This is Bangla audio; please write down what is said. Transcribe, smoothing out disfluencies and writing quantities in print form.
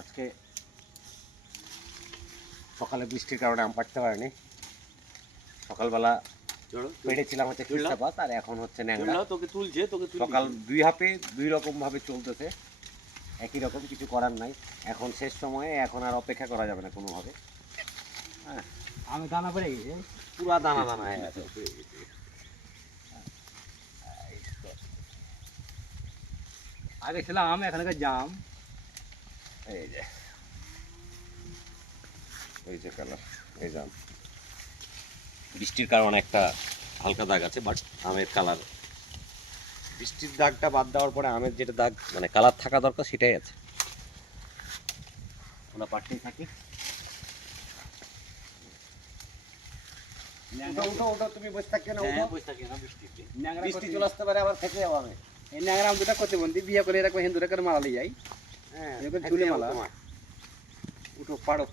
আজকে সকালে বৃষ্টির কারণে আম পাড়তে পারিনি। সকালবেলা পেড়েছিলাম হচ্ছে খ্রিস্টাপাত, আর এখন হচ্ছে ন্যাংরা। সকাল দুই হাফে দুই রকম ভাবে চলতেছে, একই রকম, কিছু করার নাই। এখন শেষ সময়ে, এখন আর অপেক্ষা করা যাবে না কোনোভাবে। হ্যাঁ, আমি দানা পড়ে গেছে, পুরা দানা দানা হয়ে গেছে। আগে ছিলাম আম, এখানকার জাম। এই যে এই যে কালার, এই যে আম। বৃষ্টির কারণে একটা হালকা দাগ আছে, বাট আমের কালার, বৃষ্টির দাগটা বাদ দেওয়ার পরে আমের যেটা দাগ মানে কালার থাকা দরকার সেটাই আছে। আমরা পাড়তেই থাকি। তুমি বসে থাকবে না? বৃষ্টি চলে আসতে পারে, আবার থেকে যাবো আমি। এই ন্যাংরা আম দুটা করতে বন্ধি, বিয়ে করে এরকম হিন্দুরা করে মালা লিয়ে যাই। হ্যাঁ, এরকম ঝুলে মালা। উঠো পাড়ো।